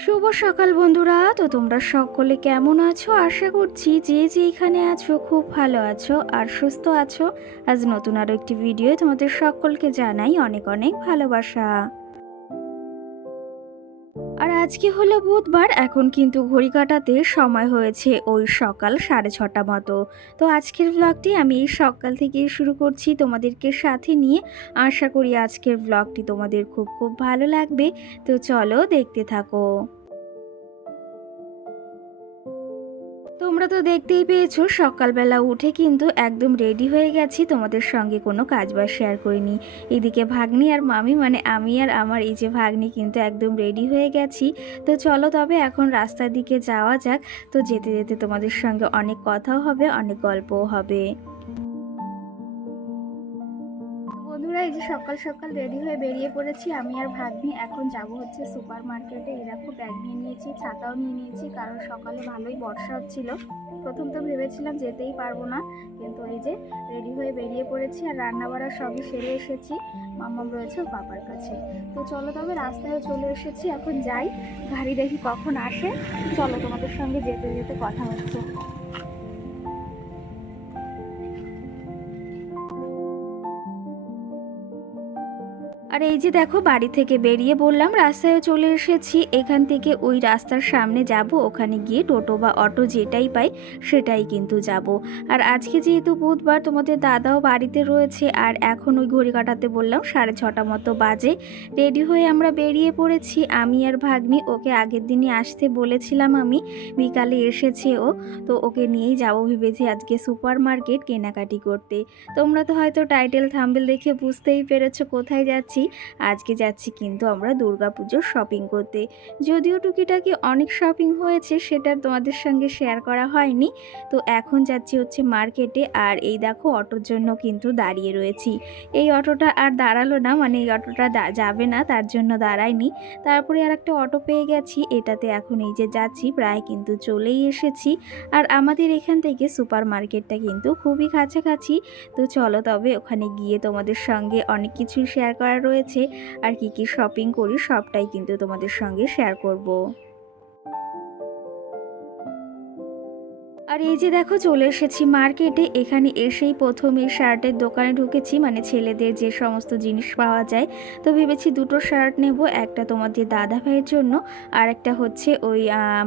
শুভ সকাল বন্ধুরা। তো তোমরা সকলে কেমন আছো? আশা করছি যে যেখানে আছো খুব ভালো আছো আর সুস্থ আছো। আজ নতুন আরো একটি ভিডিও তোমাদের সকলকে জানাই অনেক অনেক ভালোবাসা। আর আজকে হলো বুধবার, এখন কিন্তু ঘড়ি কাটাতে সময় হয়েছে ওই সকাল 6:30 মতো। তো আজকের ব্লগটি আমি এই সকাল থেকে শুরু করছি তোমাদেরকে সাথে নিয়ে। আশা করি আজকের ব্লগটি তোমাদের খুব খুব ভালো লাগবে। তো চলো দেখতে থাকো। তোমরা তো দেখতেই পেয়েছো সকালবেলা উঠে কিন্তু একদম রেডি হয়ে গেছি, তোমাদের সঙ্গে কোনো কাজবাজ শেয়ার করিনি। এদিকে ভাগ্নি আর মামি মানে আমি আর আমার এই যে ভাগ্নি কিন্তু একদম রেডি হয়ে গেছি। তো চলো তবে এখন রাস্তার দিকে যাওয়া যাক। তো যেতে যেতে তোমাদের সঙ্গে অনেক কথাও হবে, অনেক গল্পও হবে। তো বন্ধুরা, এই যে সকাল সকাল রেডি হয়ে বেরিয়ে পড়েছি আমি আর ভাগ্নি। এখন যাব হচ্ছে সুপার মার্কেটে। এই দেখো ব্যাগ নিয়ে নিয়েছি, ছাতাও নিয়ে নিয়েছি, কারণ সকালে ভালোই বর্ষা হচ্ছিল। প্রথম তো ভেবেছিলাম যেতেই পারবো না, কিন্তু এই যে রেডি হয়ে বেরিয়ে পড়েছি আর রান্না বাড়া সবই সেরে এসেছি। মাম্মাম রয়েছে ওর পাপার কাছে। তো চলো তবে রাস্তায় চলে এসেছি, এখন যাই, গাড়ি দেখি কখন আসে। চলো তোমাদের সঙ্গে যেতে যেতে কথা হচ্ছে। আর এই যে দেখো বাড়ি থেকে বেরিয়ে বললাম রাস্তায় চলে এসেছি। এখান থেকে ওই রাস্তার সামনে যাব, ওখানে গিয়ে টোটো বা অটো যেটাই পাই সেটাই কিন্তু যাব। আর আজকে যেহেতু বুধবার, তোমাদের দাদাও বাড়িতে রয়েছে। আর এখন ওই ঘড়ি কাটাতে বললাম 6:30 মতো বাজে। রেডি হয়ে আমরা বেরিয়ে পড়েছি আমি আর ভাগ্নি। ওকে আগের দিনই আসতে বলেছিলাম আমি, বিকালে এসেছে ও। তো ওকে নিয়েই যাব ভেবেছি আজকে সুপার মার্কেট কেনাকাটি করতে। তোমরা তো হয়তো টাইটেল থাম্বনেল দেখে বুঝতেই পেরেছো কোথায় যাচ্ছি। আজকে যাচ্ছি কিন্তু আমরা দুর্গাপুজোর শপিং করতে। যদিও টুকিটাকি অনেক শপিং হয়েছে, সেটা তোমাদের সঙ্গে শেয়ার করা হয়নি। তো এখন যাচ্ছি হচ্ছে মার্কেটে। আর এই দেখো অটোর জন্য কিন্তু দাঁড়িয়ে রয়েছি। এই অটোটা আর দাঁড়ালো না, মানে এই অটোটা যাবে না, তার জন্য দাঁড়ায়নি। তারপরে আর একটা অটো পেয়ে গেছি, এটাতে এখন এই যে যাচ্ছি, প্রায় কিন্তু চলেই এসেছি। আর আমাদের এখান থেকে সুপার মার্কেটটা কিন্তু খুবই কাছাকাছি। তো চলো তবে ওখানে গিয়ে তোমাদের সঙ্গে অনেক কিছুই শেয়ার করা রয়েছে। আর কি কি শপিং করি সবটাই কিন্তু তোমাদের সঙ্গে শেয়ার করব। আর এই যে দেখো চলে এসেছি মার্কেটে। এখানে এসেই প্রথমে শার্টের দোকানে ঢুকেছি, মানে ছেলেদের যে সমস্ত জিনিস পাওয়া যায়। তো ভেবেছি দুটো শার্ট নেব, একটা তোমাদের দাদা ভাইয়ের জন্য আর একটা হচ্ছে ওই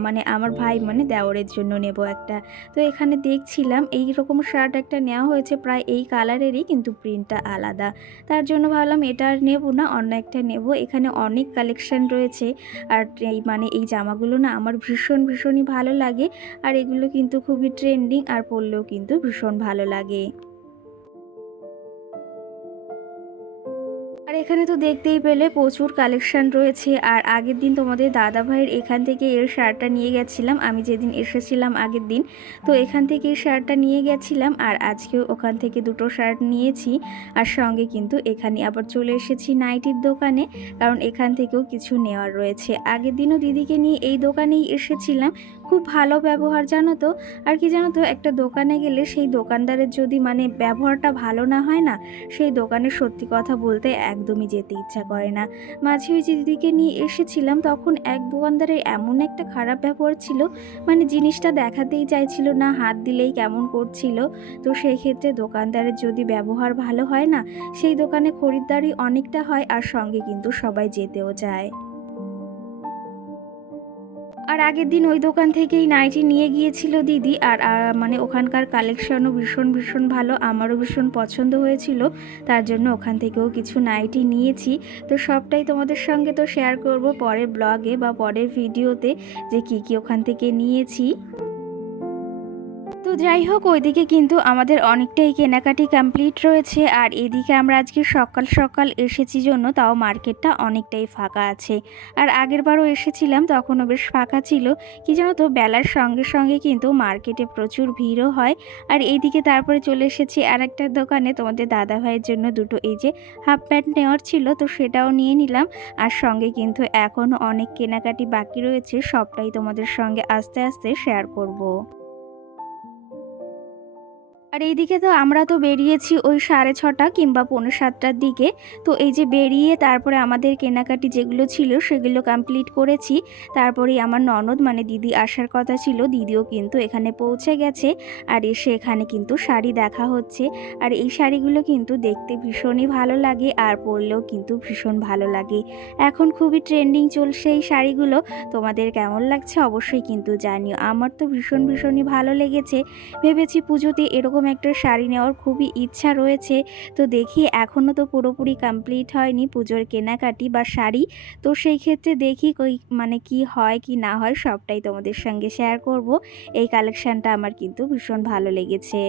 মানে আমার ভাই মানে দেওরের জন্য নেব একটা। তো এখানে দেখছিলাম এই রকম শার্ট একটা নেওয়া হয়েছে, প্রায় এই কালারেরই, কিন্তু প্রিন্টটা আলাদা। তার জন্য ভাবলাম এটা আর নেব না, অন্য একটা নেব। এখানে অনেক কালেকশন রয়েছে। আর এই মানে এই জামাগুলো না আমার ভীষণই ভালো লাগে। আর এগুলো কিন্তু খুবই ট্রেন্ডিং, আর পরলেও কিন্তু ভীষণ ভালো লাগে। আর এখানে তো দেখতেই পেলে প্রচুর কালেকশন রয়েছে। আর আগের দিন তোমাদের দাদা ভাইয়ের এখান থেকে এর শার্টটা নিয়ে গেছিলাম, আমি যেদিন এসেছিলাম আগের দিন। তো এখান থেকে এই শার্টটা নিয়ে গেছিলাম, আর আজকেও ওখান থেকে দুটো শার্ট নিয়েছি। আর সঙ্গে কিন্তু এখানে আবার চলে এসেছি নাইটির দোকানে, কারণ এখান থেকেও কিছু নেওয়ার রয়েছে। আগের দিনও দিদিকে নিয়ে এই দোকানেই এসেছিলাম, খুব ভালো ব্যবহার জানো তো। আর কি জানো তো, একটা দোকানে গেলে সেই দোকানদারের যদি মানে ব্যবহারটা ভালো না হয় না, সেই দোকানে সত্যি কথা বলতে একদমই যেতে ইচ্ছা করে না। মাঝে ওই যে দিদিকে নিয়ে এসেছিলাম, তখন এক দোকানদারের এমন একটা খারাপ ব্যবহার ছিল, মানে জিনিসটা দেখাতেই চাইছিল না, হাত দিলেই কেমন করছিল। তো সেই ক্ষেত্রে দোকানদারের যদি ব্যবহার ভালো হয় না, সেই দোকানে খরিদ্দারি অনেকটা হয়, আর সঙ্গে কিন্তু সবাই যেতেও চায়। আর আগের দিন ওই দোকান থেকেই নাইটি নিয়ে গিয়েছিল দিদি। আর মানে ওখানকার কালেকশনও ভীষণ ভালো, আমারও ভীষণ পছন্দ হয়েছিল। তার জন্য ওখান থেকেও কিছু নাইটি নিয়েছি। তো সবটাই তোমাদের সঙ্গে তো শেয়ার করব পরের ব্লগে বা পরের ভিডিওতে, যে কি কি ওখান থেকে নিয়েছি। তো যাই হোক, ওইদিকে কিন্তু আমাদের অনেকটাই কেনাকাটি কমপ্লিট রয়েছে। আর এদিকে আমরা আজকে সকাল সকাল এসেছি জন্য তাও মার্কেটটা অনেকটাই ফাঁকা আছে। আর আগেরবারও এসেছিলাম, তখনও বেশ ফাঁকা ছিল। কি জানো তো, বেলার সঙ্গে সঙ্গে কিন্তু মার্কেটে প্রচুর ভিড়ও হয়। আর এইদিকে তারপরে চলে এসেছি আর একটা দোকানে, তোমাদের দাদা ভাইয়ের জন্য দুটো এই যে হাফ প্যান্ট নেওয়ার ছিল, তো সেটাও নিয়ে নিলাম। আর সঙ্গে কিন্তু এখনও অনেক কেনাকাটি বাকি রয়েছে, সবটাই তোমাদের সঙ্গে আস্তে আস্তে শেয়ার করব। আর এইদিকে তো আমরা তো বেরিয়েছি ওই 6:30 কিংবা 6:45টার দিকে। তো এই যে বেরিয়ে তারপরে আমাদের কেনাকাটি যেগুলো ছিল সেগুলো কমপ্লিট করেছি। তারপরেই আমার ননদ মানে দিদি আসার কথা ছিল, দিদিও কিন্তু এখানে পৌঁছে গেছে। আর এসে এখানে কিন্তু শাড়ি দেখা হচ্ছে। আর এই শাড়িগুলো কিন্তু দেখতে ভীষণই ভালো লাগে আর পরলেও কিন্তু ভীষণ ভালো লাগে। এখন খুবই ট্রেন্ডিং চলছে এই শাড়িগুলো। তোমাদের কেমন লাগছে অবশ্যই কিন্তু জানিও। আমার তো ভীষণই ভালো লেগেছে। ভেবেছি পুজোতে এরকম একটা শাড়ি নেওয়ার খুবই ইচ্ছা রয়েছে। তো দেখি এখনও তো পুরোপুরি কমপ্লিট হয়নি পুজোর কেনাকাটি বা শাড়ি। তো সেই ক্ষেত্রে দেখি মানে কি হয় কি না হয় সবটাই তোমাদের সঙ্গে শেয়ার করব। এই কালেকশানটা আমার কিন্তু ভীষণ ভালো লেগেছে।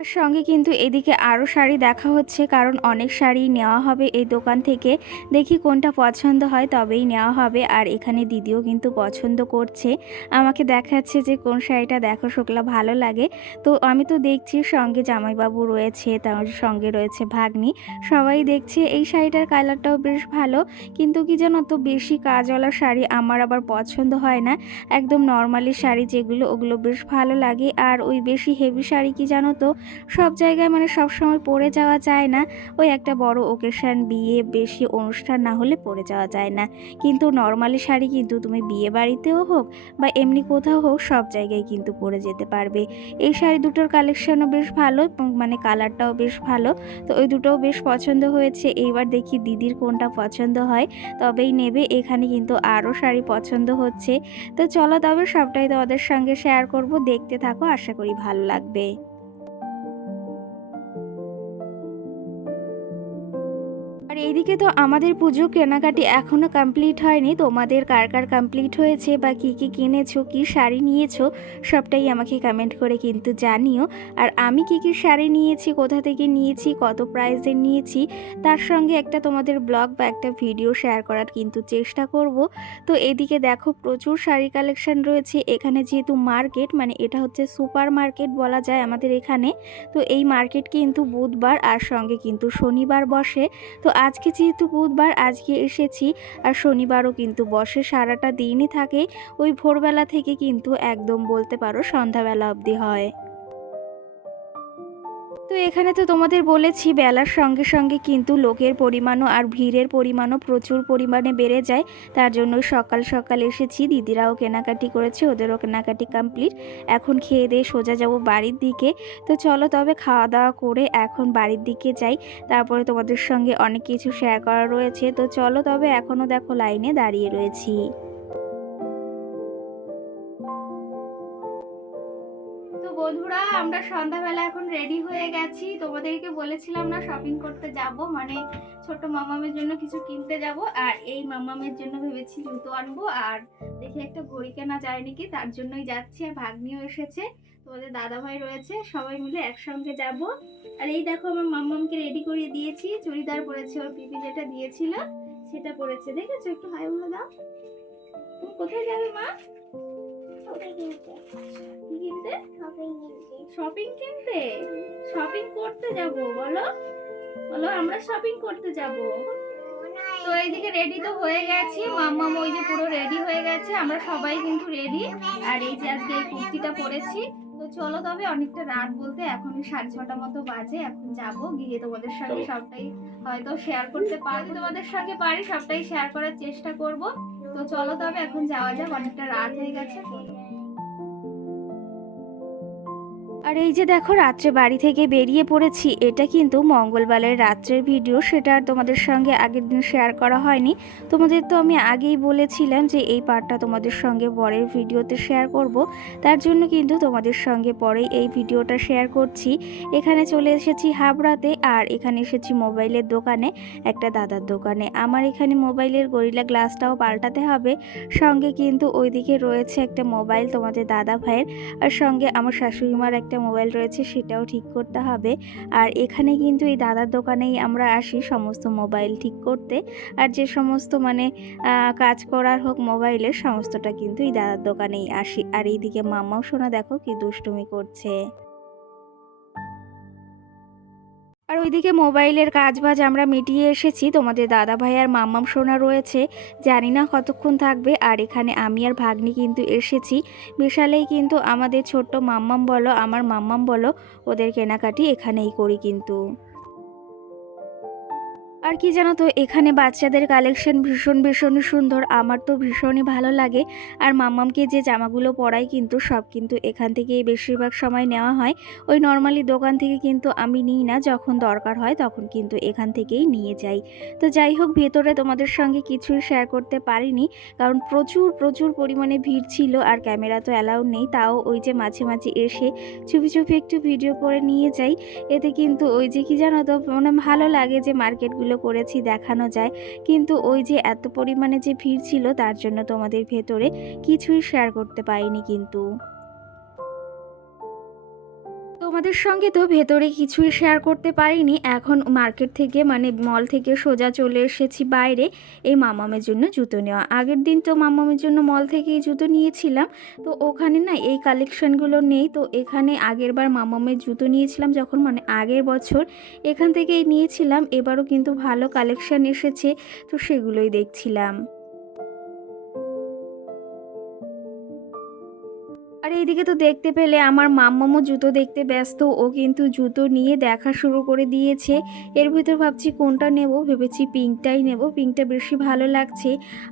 তার সঙ্গে কিন্তু এদিকে আরও শাড়ি দেখা হচ্ছে, কারণ অনেক শাড়ি নেওয়া হবে এই দোকান থেকে। দেখি কোনটা পছন্দ হয় তবেই নেওয়া হবে। আর এখানে দিদিও কিন্তু পছন্দ করছে, আমাকে দেখাচ্ছে যে কোন শাড়িটা দেখো শুক্লা ভালো লাগে। তো আমি তো দেখছি সঙ্গে জামাইবাবু রয়েছে, তার সঙ্গে রয়েছে ভাগ্নি, সবাই দেখছে। এই শাড়িটার কালারটাও বেশ ভালো, কিন্তু কি জানো তো বেশি কাজওয়ালা শাড়ি আমার আবার পছন্দ হয় না। একদম নর্মালি শাড়ি যেগুলো ওগুলো বেশ ভালো লাগে। আর ওই বেশি হেভি শাড়ি কি জানো তো সব জায়গায় মানে সব সময় পরে যাওয়া যায় না। ওই একটা বড় ওকেশন, বিয়ে, বেশি অনুষ্ঠান না হলে পরে যাওয়া যায় না। কিন্তু নর্মালি শাড়ি কিন্তু তুমি বিয়ে বাড়িতেও হোক বা এমনি কোথাও হোক সব জায়গায় কিন্তু পরে যেতে পারবে। এই শাড়ি দুটোর কালেকশনও বেশ ভালো এবং মানে কালারটাও বেশ ভালো। তো ওই দুটোও বেশ পছন্দ হয়েছে। এইবার দেখি দিদির কোনটা পছন্দ হয় তবেই নেবে। এখানে কিন্তু আরও শাড়ি পছন্দ হচ্ছে। তো চলো তবে সবটাই তোমাদের সঙ্গে শেয়ার করব, দেখতে থাকো, আশা করি ভালো লাগবে। আর এইদিকে তো আমাদের পুজো কেনাকাটি এখনও কমপ্লিট হয়নি। তোমাদের কার কার কমপ্লিট হয়েছে বা কী কী কিনেছো, কী শাড়ি নিয়েছো সবটাই আমাকে কমেন্ট করে কিন্তু জানিও। আর আমি কী কী শাড়ি নিয়েছি, কোথা থেকে নিয়েছি, কত প্রাইসে নিয়েছি তার সঙ্গে একটা তোমাদের ব্লগ বা একটা ভিডিও শেয়ার করার কিন্তু চেষ্টা করব। তো এদিকে দেখো প্রচুর শাড়ি কালেকশন রয়েছে এখানে, যেহেতু মার্কেট মানে এটা হচ্ছে সুপার মার্কেট বলা যায় আমাদের এখানে। তো এই মার্কেট কিন্তু বুধবার আর সঙ্গে কিন্তু শনিবার বসে। তো আজকে যেহেতু বুধবার আজকে এসেছি, আর শনিবারও কিন্তু বসে, সারাটা দিনই থাকে। ওই ভোরবেলা থেকে কিন্তু একদম বলতে পারো সন্ধ্যাবেলা অবধি হয়। তো এখানে তো তোমাদের বলেছি বেলার সঙ্গে সঙ্গে কিন্তু লোকের পরিমাণও আর ভিড়ের পরিমাণও প্রচুর পরিমাণে বেড়ে যায়। তার জন্য সকাল সকাল এসেছি, দিদিরাও কেনাকাটি করেছে, ওদেরও কেনাকাটি কমপ্লিট। এখন খেয়ে দিয়ে সোজা যাব বাড়ির দিকে। তো চলো তবে খাওয়া দাওয়া করে এখন বাড়ির দিকে যাই, তারপরে তোমাদের সঙ্গে অনেক কিছু শেয়ার করা রয়েছে। তো চলো তবে, এখনও দেখো লাইনে দাঁড়িয়ে রয়েছি। তো বন্ধুরা, আমরা সন্ধ্যাবেলা এখন রেডি হয়ে গেছি। তোমাদেরকে বলেছিলাম না শপিং করতে যাব, মানে ছোট মামামের জন্য কিছু কিনতে যাব। আর এই মামামের জন্য ভেবেছি জুতো আনবো, আর দেখি একটা ঘড়ি কেনা যায় নাকি, তার জন্যই যাচ্ছি। আর ভাগ্নিও এসেছে, তোমাদের দাদা ভাই রয়েছে, সবাই মিলে একসঙ্গে যাব। আর এই দেখো আমার মামামকে রেডি করিয়ে দিয়েছি, চুড়িদার পরেছে, ওর পিপি যেটা দিয়েছিল সেটা পরেছে, দেখেছো? একটু হাই বলে দাও। তুমি কোথায় যাবে মা? কি কিনতে? শপিং কিনতে? শপিং করতে যাব? বলো বলো, আমরা শপিং করতে যাব। তো এইদিকে রেডি তো হয়ে গেছি, মাম্মাম ওই যে পুরো রেডি হয়ে গেছে, আমরা সবাই কিন্তু রেডি। আর এই যে আজকে এই কুর্তিটা পরেছি। তো চলো তবে, অনেকটা রাত বলতে এখন 6:30 মতো বাজে, এখন যাব, গিয়ে তোমাদের সঙ্গে সবটাই হয়তো শেয়ার করতে পারি, তোমাদের সঙ্গে পারি সবটাই শেয়ার করার চেষ্টা করব। তো চলো তবে এখন যাওয়া যাক, অনেকটা রাত হয়ে গেছে। আর এই যে দেখো রাত্রে বাড়ি থেকে বেরিয়ে পড়েছি, এটা কিন্তু মঙ্গলবারের রাত্রের ভিডিও, সেটা আর তোমাদের সঙ্গে আগের দিন শেয়ার করা হয়নি। তোমাদের তো আমি আগেই বলেছিলাম যে এই পার্টটা তোমাদের সঙ্গে পরের ভিডিওতে শেয়ার করব, তার জন্য কিন্তু তোমাদের সঙ্গে পরেই এই ভিডিওটা শেয়ার করছি। এখানে চলে এসেছি হাবড়াতে, আর এখানে এসেছি মোবাইলের দোকানে, একটা দাদার দোকানে। আমার এখানে মোবাইলের গরিলা গ্লাসটাও পাল্টাতে হবে, সঙ্গে কিন্তু ওইদিকে রয়েছে একটা মোবাইল তোমাদের দাদা ভাইয়ের, আর সঙ্গে আমার শাশুড়িমার একটা মোবাইল রয়েছে, সেটাও ঠিক করতে হবে। আর এখানে কিন্তু এই দাদার দোকানেই আমরা আসি সমস্ত মোবাইল ঠিক করতে, আর যে সমস্ত মানে কাজ করার হোক মোবাইলের সমস্তটা কিন্তু এই দাদার দোকানেই আসি। আর এইদিকে মাম্মাও শোনা দেখো কি দুষ্টুমি করছে। আর ওইদিকে মোবাইলের কাজবাজ আমরা মিটিয়ে এসেছি। তোমাদের দাদাভাই আর মাম্মাম সোনা রয়েছে, জানি না কতক্ষণ থাকবে। আর এখানে আমি আর ভাগ্নি কিন্তু এসেছি। বিশালেই কিন্তু আমাদের ছোট্ট মাম্মাম বলো, আমার মাম্মাম বলো, ওদের কেনাকাটি এখানেই করি কিন্তু। আর কি জানো তো, এখানে বাচ্চাদের কালেকশন ভীষণই সুন্দর, আমার তো ভীষণই ভালো লাগে। আর মাম্মামকে যে জামাগুলো পরাই কিন্তু সব কিন্তু এখান থেকেই বেশিরভাগ সময় নেওয়া হয়। ওই নর্মালি দোকান থেকে কিন্তু আমি নিই না, যখন দরকার হয় তখন কিন্তু এখান থেকেই নিয়ে যাই। তো যাই হোক, ভেতরে তোমাদের সঙ্গে কিছুই শেয়ার করতে পারিনি, কারণ প্রচুর পরিমাণে ভিড় ছিল আর ক্যামেরা তো অ্যালাউ নেই। তাও ওই যে মাঝে মাঝে এসে চুপি একটু ভিডিও করে নিয়ে যাই। এতে কিন্তু ওই যে কি জানো তো, মানে ভালো লাগে যে মার্কেটগুলো করেছি দেখানো যায়। কিন্তু ওই যে এত পরিমাণে যে ভিড় ছিল, তার জন্য তোমাদের ভেতরে কিছুই শেয়ার করতে পারিনি কিন্তু। তোমাদের সঙ্গে তো ভেতরে কিছুই শেয়ার করতে পারিনি। এখন মার্কেট থেকে মানে মল থেকে সোজা চলে এসেছি বাইরে এই মামামের জন্য জুতো নেওয়া। আগের দিন তো মামামের জন্য মল থেকে এই জুতো নিয়েছিলাম, তো ওখানে না এই কালেকশানগুলো নেই। তো এখানে আগের বার মামামের জুতো নিয়েছিলাম যখন, মানে আগের বছর, এখান থেকেই নিয়েছিলাম। এবারও কিন্তু ভালো কালেকশান এসেছে, তো সেগুলোই দেখছিলাম। আর এইদিকে তো দেখতে পেলে আমার মাম্মামও জুতো দেখতে ব্যস্ত, ও কিন্তু জুতো নিয়ে দেখা শুরু করে দিয়েছে। এর ভিতর ভাবছি কোনটা নেব, ভেবেছি পিঙ্কটাই নেব, পিঙ্কটা বেশি ভালো লাগছে।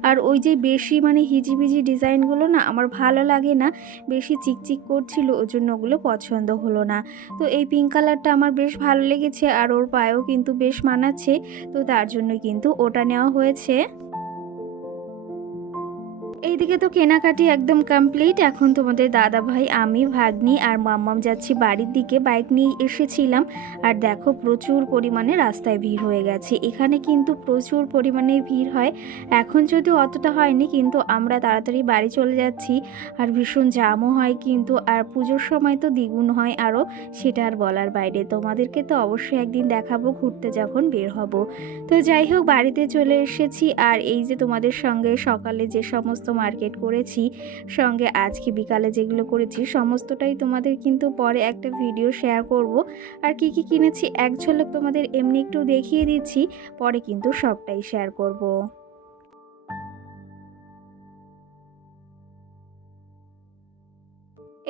আর ওই যে বেশি মানে হিজিবিজি ডিজাইনগুলো না আমার ভালো লাগে না, বেশি চিকচিক করছিল, ওই জন্য ওগুলো পছন্দ হলো না। তো এই পিঙ্ক কালারটা আমার বেশ ভালো লেগেছে, আর ওর পায়েও কিন্তু বেশ মানাচ্ছে, তো তার জন্য কিন্তু ওটা নেওয়া হয়েছে। এইদিকে তো কেনাকাটি একদম কমপ্লিট। এখন তোমাদের দাদাভাই, আমি, ভাগ্নি আর মাম্মাম যাচ্ছি বাড়ির দিকে। বাইক নিয়ে এসেছিলাম, আর দেখো প্রচুর পরিমাণে রাস্তায় ভিড় হয়ে গেছে। এখানে কিন্তু প্রচুর পরিমাণে ভিড় হয়। এখন যদিও অতটা হয়নি, কিন্তু আমরা তাড়াতাড়ি বাড়ি চলে যাচ্ছি। আর ভীষণ জ্যামও হয় কিন্তু, আর পুজোর সময় তো দ্বিগুণ হয় আরও, সেটা আর বলার বাইরে। তোমাদেরকে তো অবশ্যই একদিন দেখাবো ঘুরতে যখন বের হব। তো যাই হোক, বাড়িতে চলে এসেছি। আর এই যে তোমাদের সঙ্গে সকালে যে সমস্ত মার্কেট করেছি, সঙ্গে আজকে বিকালে যেগুলো করেছি, সমস্তটাই তোমাদের কিন্তু পরে একটা ভিডিও শেয়ার করব। আর কি কি কিনেছি এক ঝলক তোমাদের এমনি একটু দেখিয়ে দিচ্ছি, পরে কিন্তু সবটাই শেয়ার করব।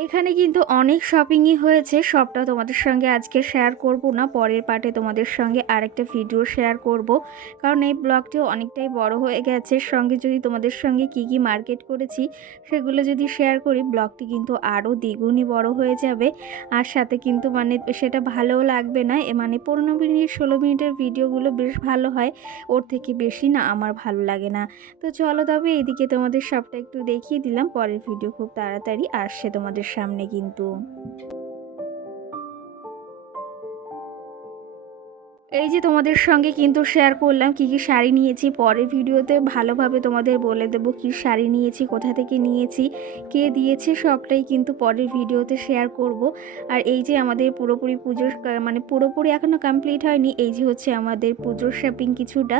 এখানে কিন্তু অনেক শপিংই হয়েছে, সবটা তোমাদের সঙ্গে আজকে শেয়ার করব না, পরের পার্টে তোমাদের সঙ্গে আরেকটা ভিডিও শেয়ার করব। কারণ এই ব্লগটিও অনেকটাই বড় হয়ে গেছে। সঙ্গে যদি তোমাদের সঙ্গে কি কি মার্কেট করেছি সেগুলো যদি শেয়ার করি, ব্লগটি কিন্তু আরও দ্বিগুণই বড় হয়ে যাবে। আর সাথে কিন্তু মানে সেটা ভালোও লাগবে না। মানে 15 মিনিট 16 মিনিটের ভিডিওগুলো বেশ ভালো হয়, ওর থেকে বেশি না আমার ভালো লাগে না। তো চলো তবে এদিকে তোমাদের সবটা একটু দেখিয়ে দিলাম, পরের ভিডিও খুব তাড়াতাড়ি আসছে তোমাদের সামনে কিন্তু। এই যে তোমাদের সঙ্গে কিন্তু শেয়ার করলাম কি কি শাড়ি নিয়েছি, পরের ভিডিওতে ভালোভাবে তোমাদের বলে দেবো কি শাড়ি নিয়েছি, কোথা থেকে নিয়েছি, কে দিয়েছে, সবটাই কিন্তু পরের ভিডিওতে শেয়ার করব। আর এই যে আমাদের পুরোপুরি পুজোর মানে পুরোপুরি এখনও কমপ্লিট হয়নি, এই যে হচ্ছে আমাদের পুজোর শপিং কিছুটা,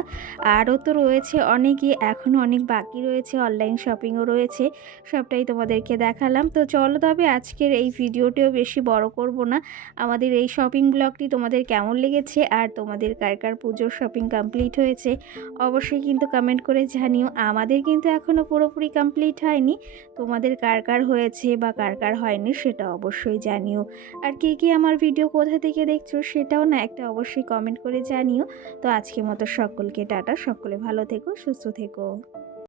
আরও তো রয়েছে অনেকই, এখনও অনেক বাকি রয়েছে, অনলাইন শপিংও রয়েছে, সবটাই তোমাদেরকে দেখালাম। তো চলো তবে আজকের এই ভিডিওটিও বেশি বড় করব না। আমাদের এই শপিং ব্লগটি তোমাদের কেমন লেগেছে, আর তোমাদের কার পুজোর শপিং কমপ্লিট হয়েছে অবশ্যই কিন্তু কমেন্ট করে জানিও। আমাদের কিন্তু এখনও পুরোপুরি কমপ্লিট হয়নি, তোমাদের কার হয়েছে বা কার হয়নি সেটা অবশ্যই জানিও। আর কে কে আমার ভিডিও কোথা থেকে দেখছো সেটাও না একটা অবশ্যই কমেন্ট করে জানিও। তো আজকের মতো সকলকে টাটা, সকলে ভালো থেকো, সুস্থ থেকো।